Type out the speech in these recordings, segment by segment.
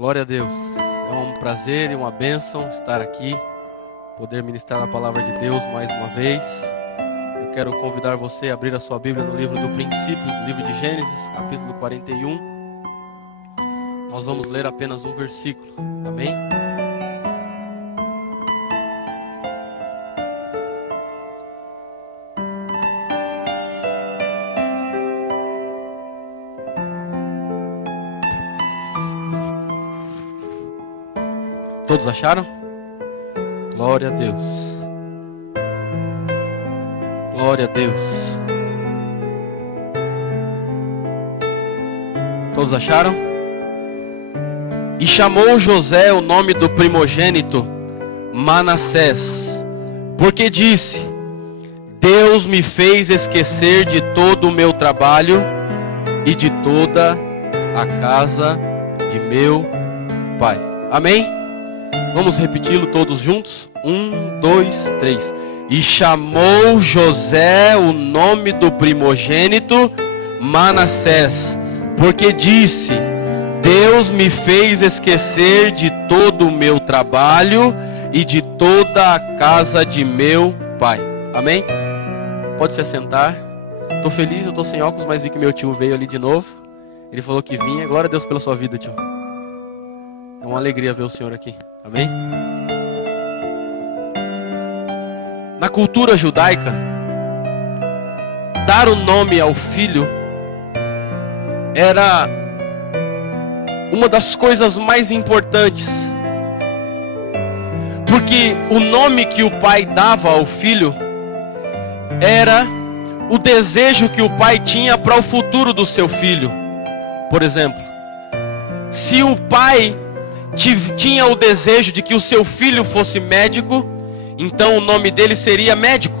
Glória a Deus. É um prazer e uma bênção estar aqui, poder ministrar a palavra de Deus mais uma vez. Eu quero convidar você a abrir a sua Bíblia no livro do princípio, no livro de Gênesis, capítulo 41. Nós vamos ler apenas um versículo. Amém? Todos acharam? Glória a Deus. Glória a Deus. Todos acharam? E chamou José o nome do primogênito Manassés, porque disse: Deus me fez esquecer de todo o meu trabalho e de toda a casa de meu pai. Amém? Vamos repeti-lo todos juntos? 1, 2, 3. E chamou José o nome do primogênito Manassés, porque disse: Deus me fez esquecer de todo o meu trabalho e de toda a casa de meu pai. Amém? Pode se assentar. Estou feliz, eu estou sem óculos, mas vi que meu tio veio ali de novo. Ele falou que vinha. Glória a Deus pela sua vida, tio. É uma alegria ver o senhor aqui. Amém? Na cultura judaica, dar o nome ao filho era uma das coisas mais importantes, porque o nome que o pai dava ao filho era o desejo que o pai tinha para o futuro do seu filho. Por exemplo, se o pai tinha o desejo de que o seu filho fosse médico, então o nome dele seria médico,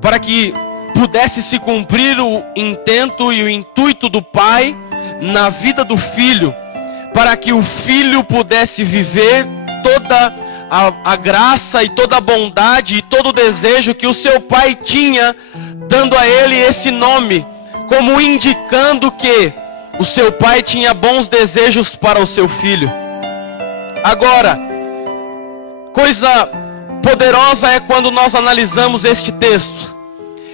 para que pudesse se cumprir o intento e o intuito do pai na vida do filho, para que o filho pudesse viver toda a graça e toda a bondade e todo o desejo que o seu pai tinha, dando a ele esse nome, como indicando que o seu pai tinha bons desejos para o seu filho. Agora, coisa poderosa é quando nós analisamos este texto.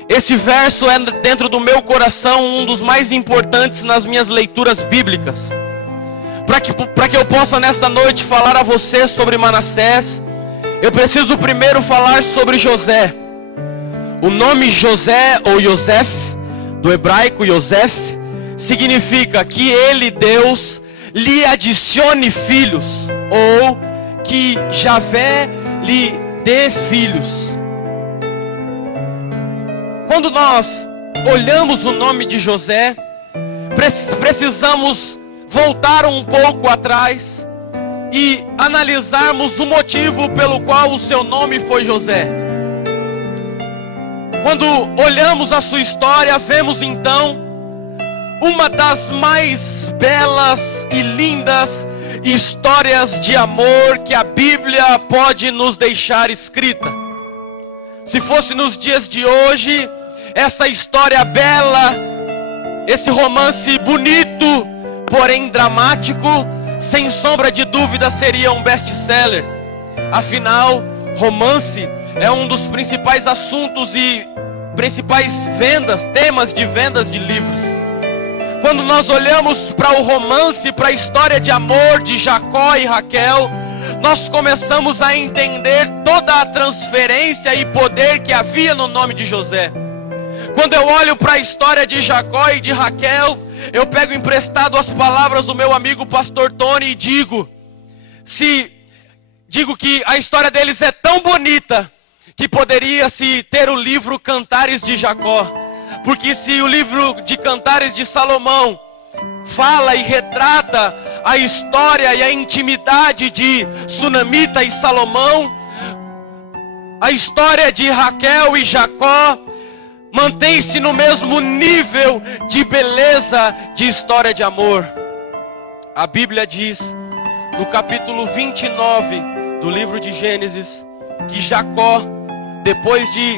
Esse verso é dentro do meu coração um dos mais importantes nas minhas leituras bíblicas. Para que eu possa nesta noite falar a você sobre Manassés, eu preciso primeiro falar sobre José. O nome José ou Yosef, do hebraico Yosef, significa que ele, Deus, lhe adicione filhos, ou que Javé lhe dê filhos. Quando nós olhamos o nome de José, precisamos voltar um pouco atrás e analisarmos o motivo pelo qual o seu nome foi José. Quando olhamos a sua história, vemos então uma das mais belas e lindas histórias de amor que a Bíblia pode nos deixar escrita. Se fosse nos dias de hoje, essa história bela, esse romance bonito, porém dramático, sem sombra de dúvida seria um best-seller. Afinal, romance é um dos principais assuntos e principais temas de vendas de livros. Quando nós olhamos para o romance, para a história de amor de Jacó e Raquel, nós começamos a entender toda a transferência e poder que havia no nome de José. Quando eu olho para a história de Jacó e de Raquel, eu pego emprestado as palavras do meu amigo pastor Tony e digo que a história deles é tão bonita que poderia-se ter o livro Cantares de Jacó. Porque se o livro de Cantares de Salomão fala e retrata a história e a intimidade de Sunamita e Salomão, a história de Raquel e Jacó mantém-se no mesmo nível de beleza de história de amor. A Bíblia diz, no capítulo 29 do livro de Gênesis, que Jacó, depois de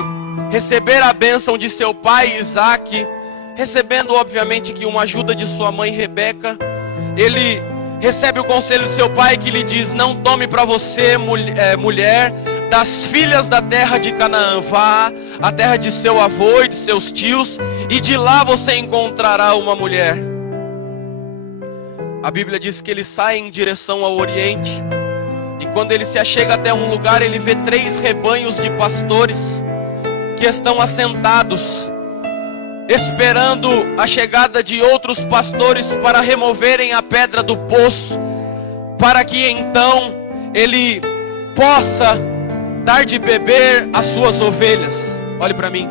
receber a bênção de seu pai Isaac, recebendo obviamente que uma ajuda de sua mãe Rebeca, ele recebe o conselho do seu pai que lhe diz: não tome para você mulher das filhas da terra de Canaã. Vá à terra de seu avô e de seus tios, e de lá você encontrará uma mulher. A Bíblia diz que ele sai em direção ao oriente, e quando ele se achega até um lugar, ele vê 3 rebanhos de pastores que estão assentados, esperando a chegada de outros pastores para removerem a pedra do poço, para que então ele possa dar de beber às suas ovelhas. Olhe para mim.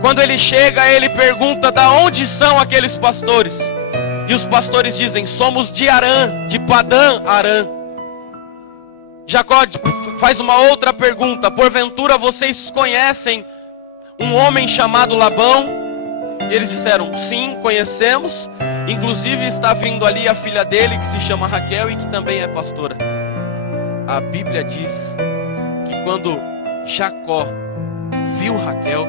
Quando ele chega, ele pergunta: da onde são aqueles pastores? E os pastores dizem: somos de Arã, de Padã Arã. Jacó faz uma outra pergunta: porventura vocês conhecem um homem chamado Labão? E eles disseram: sim, conhecemos. Inclusive está vindo ali a filha dele, que se chama Raquel e que também é pastora. A Bíblia diz que quando Jacó viu Raquel,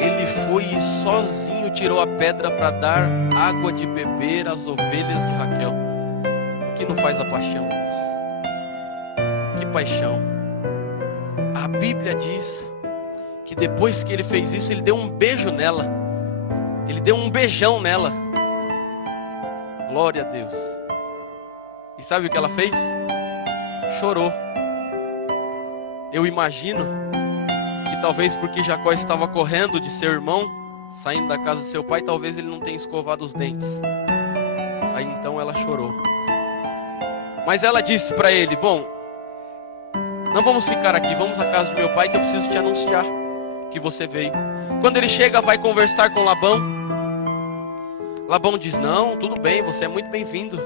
ele foi e sozinho tirou a pedra para dar água de beber às ovelhas de Raquel. O que não faz a paixão, irmãos? Que paixão! A Bíblia diz que depois que ele fez isso, ele deu um beijo nela. Ele deu um beijão nela. Glória a Deus. E sabe o que ela fez? Chorou. Eu imagino que talvez porque Jacó estava correndo de seu irmão, saindo da casa de seu pai, talvez ele não tenha escovado os dentes. Aí então ela chorou. Mas ela disse para ele: bom, não vamos ficar aqui, vamos à casa de meu pai, que eu preciso te anunciar que você veio. Quando ele chega, vai conversar com Labão. Labão diz: não, tudo bem, você é muito bem-vindo.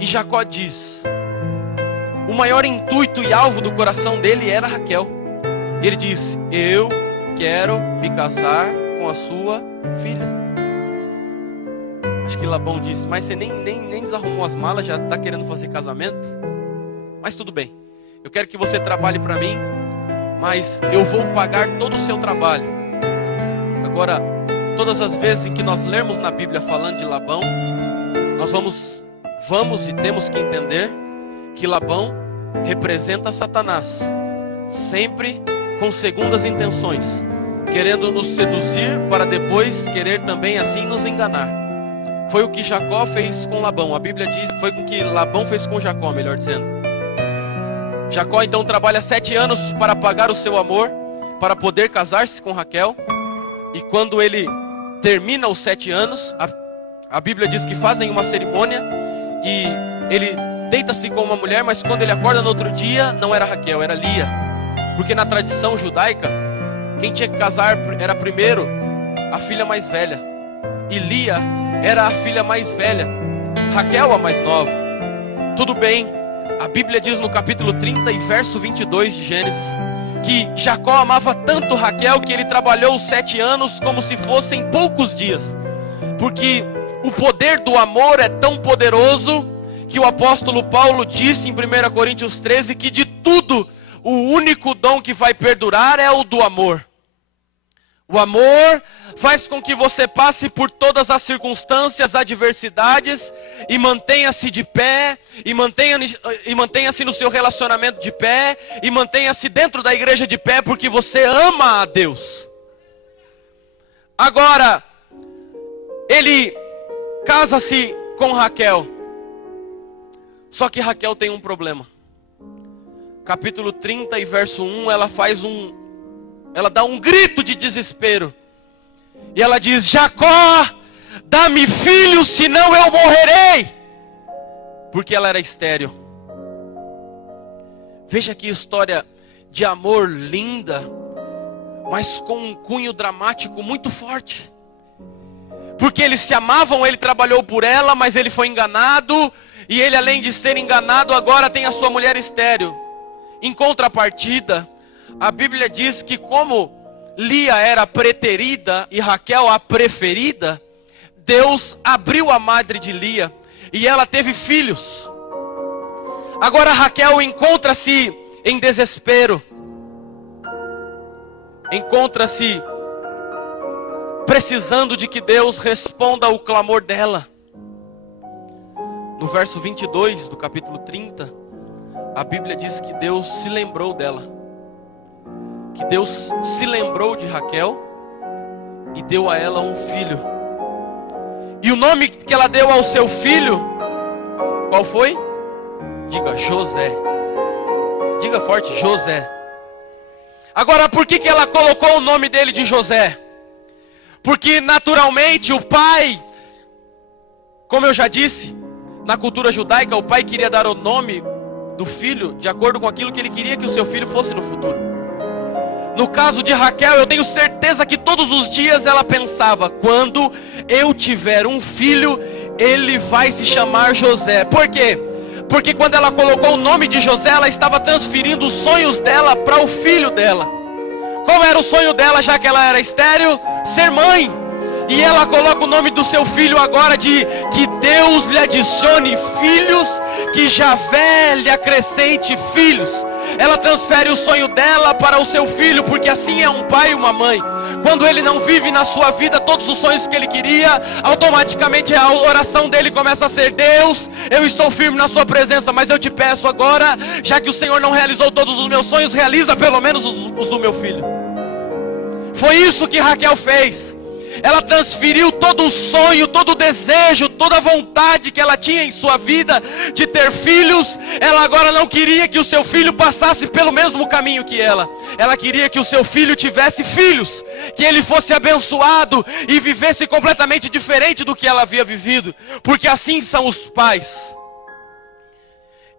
E Jacó diz: o maior intuito e alvo do coração dele era Raquel. Ele diz: eu quero me casar com a sua filha. Acho que Labão disse: mas você nem desarrumou as malas, já está querendo fazer casamento? Mas tudo bem, eu quero que você trabalhe para mim, mas eu vou pagar todo o seu trabalho. Agora, todas as vezes em que nós lermos na Bíblia falando de Labão, nós vamos e temos que entender que Labão representa Satanás, sempre com segundas intenções, querendo nos seduzir para depois querer também assim nos enganar. Foi o que Jacó fez com Labão. A Bíblia diz, foi o que Labão fez com Jacó, melhor dizendo. Jacó então trabalha 7 anos para pagar o seu amor, para poder casar-se com Raquel. E quando ele termina os 7 anos, a Bíblia diz que fazem uma cerimônia e ele deita-se com uma mulher, mas quando ele acorda no outro dia, não era Raquel, era Lia. Porque na tradição judaica, quem tinha que casar era primeiro a filha mais velha, e Lia era a filha mais velha, Raquel a mais nova. Tudo bem, a Bíblia diz no capítulo 30 e verso 22 de Gênesis, que Jacó amava tanto Raquel que ele trabalhou os 7 anos como se fossem poucos dias. Porque o poder do amor é tão poderoso que o apóstolo Paulo disse em 1 Coríntios 13 que de tudo, o único dom que vai perdurar é o do amor. O amor faz com que você passe por todas as circunstâncias, adversidades, e mantenha-se de pé, e mantenha-se no seu relacionamento de pé, e mantenha-se dentro da igreja de pé, porque você ama a Deus. Agora, ele casa-se com Raquel. Só que Raquel tem um problema. Capítulo 30 e verso 1, ela dá um grito de desespero. E ela diz: Jacó, dá-me filhos, senão eu morrerei. Porque ela era estéril. Veja que história de amor linda, mas com um cunho dramático muito forte. Porque eles se amavam, ele trabalhou por ela, mas ele foi enganado. E ele, além de ser enganado, agora tem a sua mulher estéril. Em contrapartida, a Bíblia diz que como Lia era a preterida e Raquel a preferida, Deus abriu a madre de Lia e ela teve filhos. Agora Raquel encontra-se em desespero, encontra-se precisando de que Deus responda ao clamor dela. No verso 22 do capítulo 30, a Bíblia diz que Deus se lembrou dela. Que Deus se lembrou de Raquel e deu a ela um filho. E o nome que ela deu ao seu filho, qual foi? Diga, José. Diga forte, José. Agora, por que ela colocou o nome dele de José? Porque naturalmente o pai, como eu já disse, na cultura judaica, o pai queria dar o nome do filho de acordo com aquilo que ele queria que o seu filho fosse no futuro. No caso de Raquel, eu tenho certeza que todos os dias ela pensava: quando eu tiver um filho, ele vai se chamar José. Por quê? Porque quando ela colocou o nome de José, ela estava transferindo os sonhos dela para o filho dela. Qual era o sonho dela, já que ela era estéril? Ser mãe. E ela coloca o nome do seu filho agora de que Deus lhe adicione filhos, que Javé lhe acrescente filhos. Ela transfere o sonho dela para o seu filho, porque assim é um pai e uma mãe. Quando ele não vive na sua vida todos os sonhos que ele queria, automaticamente a oração dele começa a ser: Deus, eu estou firme na sua presença, mas eu te peço agora, já que o Senhor não realizou todos os meus sonhos, realiza pelo menos os do meu filho. Foi isso que Raquel fez. Ela transferiu todo o sonho, todo o desejo, toda a vontade que ela tinha em sua vida de ter filhos. Ela agora não queria que o seu filho passasse pelo mesmo caminho que ela. Ela queria que o seu filho tivesse filhos, que ele fosse abençoado e vivesse completamente diferente do que ela havia vivido. Porque assim são os pais.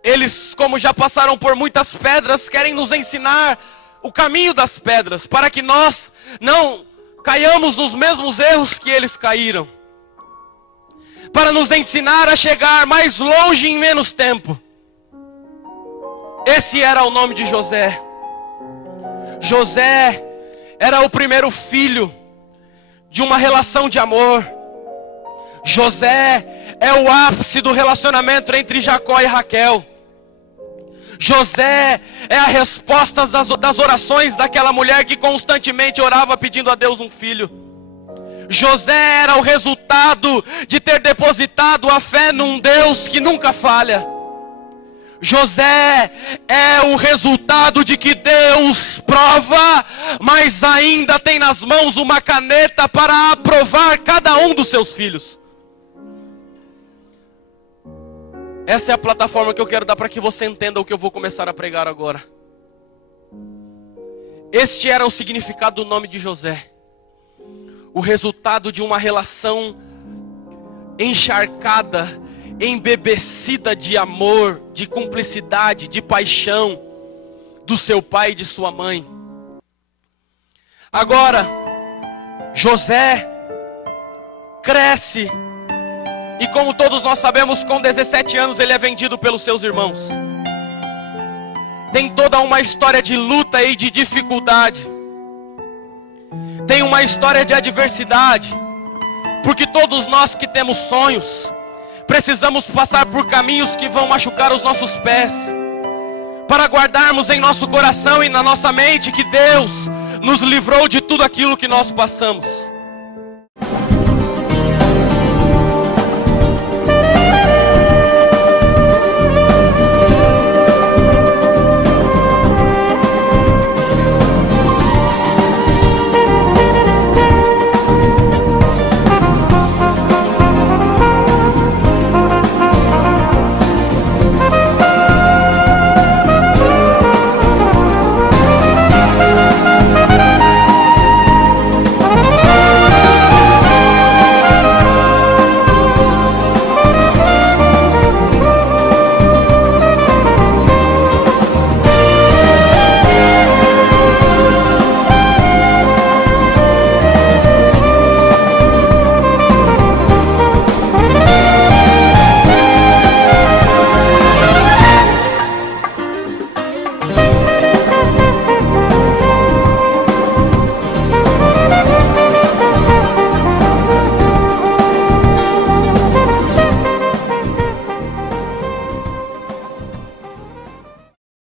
Eles, como já passaram por muitas pedras, querem nos ensinar o caminho das pedras, para que nós não caiamos nos mesmos erros que eles caíram, para nos ensinar a chegar mais longe em menos tempo. Esse era o nome de José. José era o primeiro filho de uma relação de amor. José é o ápice do relacionamento entre Jacó e Raquel. José é a resposta das orações daquela mulher que constantemente orava pedindo a Deus um filho. José era o resultado de ter depositado a fé num Deus que nunca falha. José é o resultado de que Deus prova, mas ainda tem nas mãos uma caneta para aprovar cada um dos seus filhos. Essa é a plataforma que eu quero dar para que você entenda o que eu vou começar a pregar agora. Este era o significado do nome de José. O resultado de uma relação encharcada, embebecida de amor, de cumplicidade, de paixão do seu pai e de sua mãe. Agora, José cresce. E como todos nós sabemos, com 17 anos ele é vendido pelos seus irmãos. Tem toda uma história de luta e de dificuldade. Tem uma história de adversidade. Porque todos nós que temos sonhos, precisamos passar por caminhos que vão machucar os nossos pés, para guardarmos em nosso coração e na nossa mente que Deus nos livrou de tudo aquilo que nós passamos.